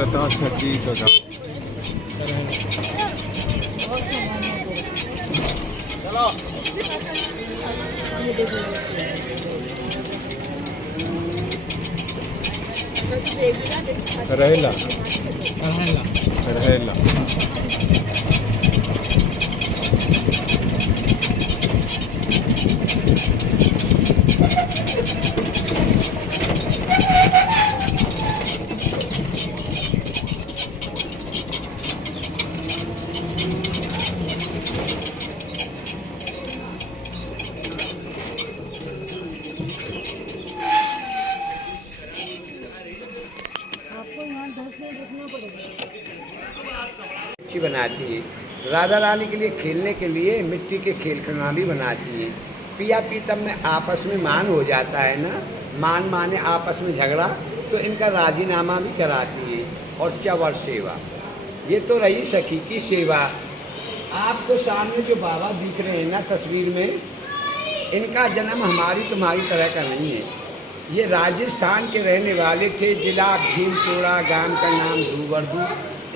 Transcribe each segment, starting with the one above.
लता सब्जी सजा रहेला रहेला अच्छी बनाती है। राधा रानी के लिए खेलने के लिए मिट्टी के खेल खिलौना भी बनाती है। पिया पीतम में आपस में मान हो जाता है ना, मान माने आपस में झगड़ा, तो इनका राजीनामा भी कराती है। और चवर सेवा, ये तो रही सखी की सेवा। आपको सामने जो बाबा दिख रहे हैं ना तस्वीर में, इनका जन्म हमारी तुम्हारी तरह का नहीं है। ये राजस्थान के रहने वाले थे। जिला भीमटोड़ा, गांव का नाम धूबरदू।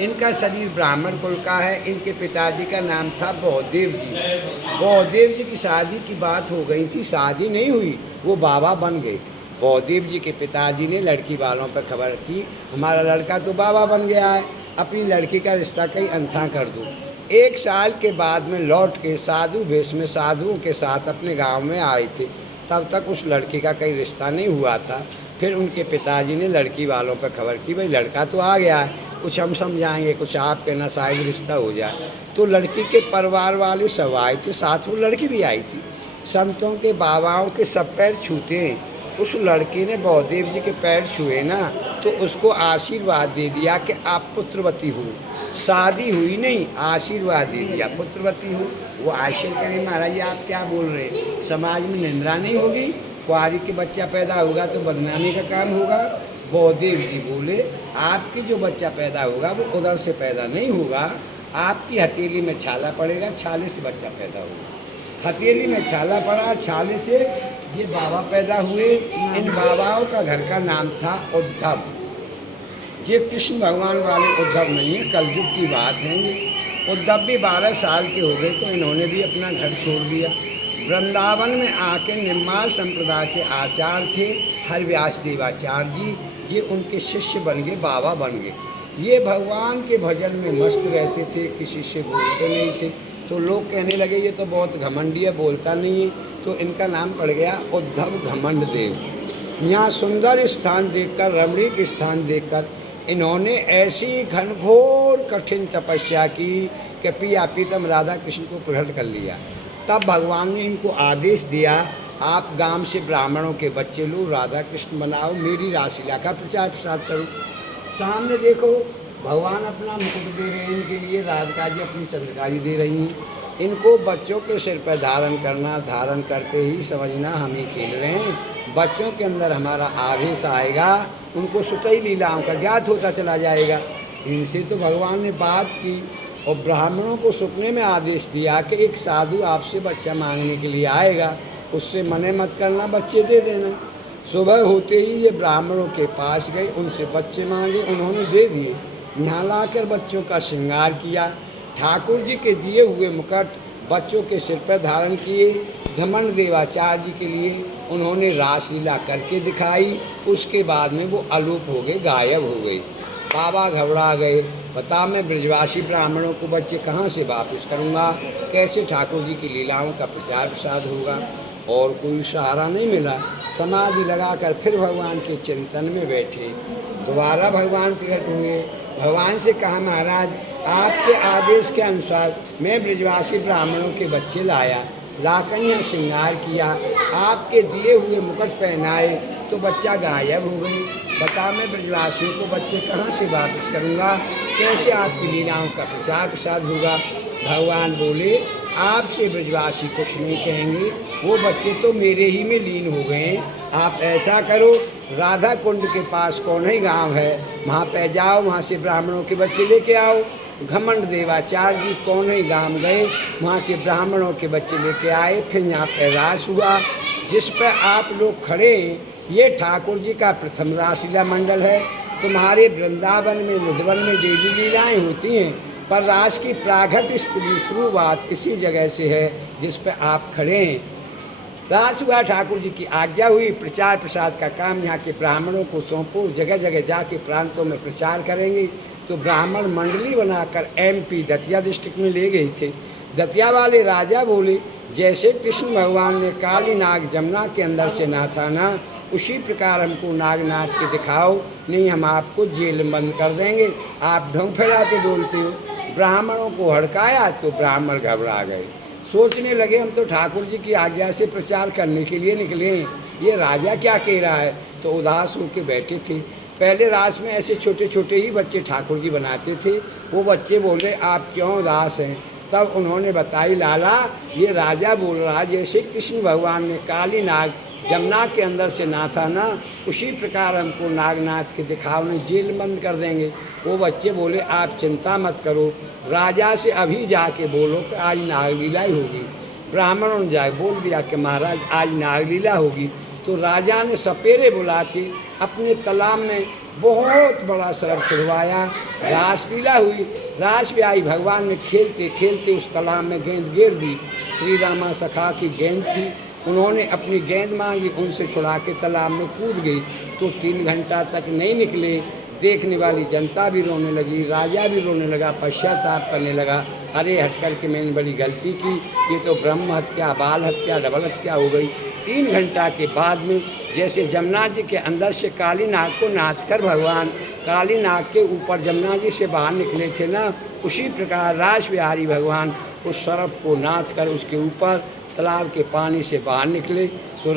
इनका शरीर ब्राह्मण कुल का है। इनके पिताजी का नाम था बौदेव जी। बौदेव जी की शादी की बात हो गई थी, शादी नहीं हुई, वो बाबा बन गए। बौदेव जी के पिताजी ने लड़की वालों पर खबर की, हमारा लड़का तो बाबा बन गया है, अपनी लड़की का रिश्ता कहीं अंथा कर दो। 1 साल के बाद में लौट के साधु भेष में साधुओं के साथ अपने गांव में आए थे। तब तक उस लड़की का कहीं रिश्ता नहीं हुआ था। फिर उनके पिताजी ने लड़की वालों पर खबर की, भाई लड़का तो आ गया है, कुछ हम समझाएंगे, कुछ आप कहना शायद रिश्ता हो जाए। तो लड़की के परिवार वाले सब आए थे, साथ में लड़की भी आई थी। संतों के बाबाओं के सब पैर छूते। उस लड़की ने बौदेव जी के पैर छुए ना, तो उसको आशीर्वाद दे दिया कि आप पुत्रवती हो। शादी हुई नहीं, आशीर्वाद दे दिया पुत्रवती हो। वो आश्चर्य करे, महाराज जी आप क्या बोल रहे हैं, समाज में निंदा नहीं होगी, कुआरी के बच्चा पैदा होगा तो बदनामी का काम होगा। बौदेव जी बोले, आपके जो बच्चा पैदा होगा वो उधर से पैदा नहीं होगा, आपकी हथेली में छाला पड़ेगा, छाले से बच्चा पैदा होगा। हथेली में छाला पड़ा, छाले से ये बाबा पैदा हुए। इन बाबाओं का घर का नाम था उद्धव। ये कृष्ण भगवान वाले उद्धव नहीं है, कलयुग की बात है। ये उद्धव भी 12 साल के हो गए तो इन्होंने भी अपना घर छोड़ दिया। वृंदावन में आके निम्मार संप्रदाय के आचार्य थे हरव्यास देवाचार्य जी, ये उनके शिष्य बन गए, बाबा बन गए। ये भगवान के भजन में मस्त रहते थे, किसी से बोलते नहीं थे। तो लोग कहने लगे ये तो बहुत घमंडी है, बोलता नहीं है, तो इनका नाम पड़ गया उद्धव घमंड देव। यहाँ सुंदर स्थान देखकर, रमणीक स्थान देखकर इन्होंने ऐसी घनघोर कठिन तपस्या की कि पिया पीतम राधा कृष्ण को प्रकट कर लिया। तब भगवान ने इनको आदेश दिया, आप गांव से ब्राह्मणों के बच्चे लो, राधा कृष्ण बनाओ, मेरी रासलीला का प्रचार प्रसार करो। सामने देखो भगवान अपना मुकुट दे रहे हैं इनके लिए, राधिका जी अपनी चंद्रकारी दे रही हैं। इनको बच्चों के सिर पर धारण करना, धारण करते ही समझना हम ही खेल रहे हैं। बच्चों के अंदर हमारा आवेश आएगा, उनको सुतई लीलाओं का ज्ञात होता चला जाएगा। इनसे तो भगवान ने बात की और ब्राह्मणों को सपने में आदेश दिया कि एक साधु आपसे बच्चा मांगने के लिए आएगा, उससे मने मत करना, बच्चे दे देना। सुबह होते ही ये ब्राह्मणों के पास गए, उनसे बच्चे मांगे, उन्होंने दे दिए। यहाँ लाकर बच्चों का श्रृंगार किया, ठाकुर जी के दिए हुए मुकुट बच्चों के सिर पर धारण किए। घमंड देवाचार्य जी के लिए उन्होंने रासलीला करके दिखाई। उसके बाद में वो अलोप हो गए, गायब हो गए। बाबा घबरा गए, बता मैं ब्रजवासी ब्राह्मणों को बच्चे कहाँ से वापस करूँगा, कैसे ठाकुर जी की लीलाओं का प्रचार प्रसार होगा। और कोई सहारा नहीं मिला। समाधि लगाकर फिर भगवान के चिंतन में बैठे। दोबारा भगवान प्रकट हुए, भगवान से कहा, महाराज आपके आदेश के अनुसार मैं ब्रजवासी ब्राह्मणों के बच्चे लाया, लाकर यहाँ श्रृंगार किया, आपके दिए हुए मुकुट पहनाए तो बच्चा गायब हो गई। बता मैं ब्रजवासियों को बच्चे कहाँ से वापस करूँगा, कैसे आपकी लीलाओं का प्रचार प्रसार होगा। भगवान बोले, आपसे ब्रजवासी कुछ नहीं कहेंगे, वो बच्चे तो मेरे ही में लीन हो गए हैं। आप ऐसा करो, राधा कुंड के पास कौन ही गांव है, वहाँ पे जाओ, वहाँ से ब्राह्मणों के बच्चे लेके आओ। घमंड देवाचार्य जी कौन ही गांव गए, वहाँ से ब्राह्मणों के बच्चे लेके आए। फिर यहाँ पे रास हुआ, जिस पर आप लोग खड़े हैं, ये ठाकुर जी का प्रथम रासलीला मंडल है। तुम्हारे वृंदावन में मधुबन में डेली लीलाएँ होती हैं, पर रास की प्रागट स्त्री शुरुआत इसी जगह से है जिस पर आप खड़े हैं। रास हुआ, ठाकुर जी की आज्ञा हुई, प्रचार प्रसाद का काम यहाँ के ब्राह्मणों को सौंपो, जगह जगह जाके प्रांतों में प्रचार करेंगे। तो ब्राह्मण मंडली बनाकर MP दतिया डिस्ट्रिक्ट में ले गए थे। दतिया वाले राजा बोले, जैसे कृष्ण भगवान ने काली नाग जमुना के अंदर से नाथा ना, उसी प्रकार हमको नागनाथ के दिखाओ, नहीं हम आपको जेल में बंद कर देंगे, आप ढोंग फैलाते डोलते हो। ब्राह्मणों को हड़काया तो ब्राह्मण घबरा गए, सोचने लगे हम तो ठाकुर जी की आज्ञा से प्रचार करने के लिए निकले हैं, ये राजा क्या कह रहा है। तो उदास होकर बैठे थे। पहले रास में ऐसे छोटे छोटे ही बच्चे ठाकुर जी बनाते थे। वो बच्चे बोले, आप क्यों उदास हैं। तब उन्होंने बताई, लाला ये राजा बोल रहा, जैसे कृष्ण भगवान ने काली नाग जमुना के अंदर से नाथा ना, उसी प्रकार हमको नागनाथ के दिखाओ, नहीं जेल बंद कर देंगे। वो बच्चे बोले, आप चिंता मत करो, राजा से अभी जाके बोलो कि आज नागलीला ही होगी। ब्राह्मणों ने जाके बोल दिया कि महाराज आज नागलीला होगी। तो राजा ने सपेरे बुला के अपने तालाब में बहुत बड़ा सरब छुड़वाया, रासलीला हुई। रास भी आई, भगवान ने खेलते खेलते उस तालाब में गेंद गिर दी। श्री रामा सखा की गेंद थी, उन्होंने अपनी गेंद मांगी, उनसे छुड़ा के तालाब में कूद गई। तो 3 घंटा तक नहीं निकले। देखने वाली जनता भी रोने लगी, राजा भी रोने लगा, पश्चाताप करने लगा, अरे हटकर के मैंने बड़ी गलती की, ये तो ब्रह्म हत्या, बाल हत्या, डबल हत्या हो गई। 3 घंटा के बाद में जैसे जमुना जी के अंदर से काली नाग को नाथ कर भगवान काली नाग के ऊपर जमुना जी से बाहर निकले थे ना, उसी प्रकार रास बिहारी भगवान उस सरफ को नाथ कर उसके ऊपर तालाब के पानी से बाहर निकले।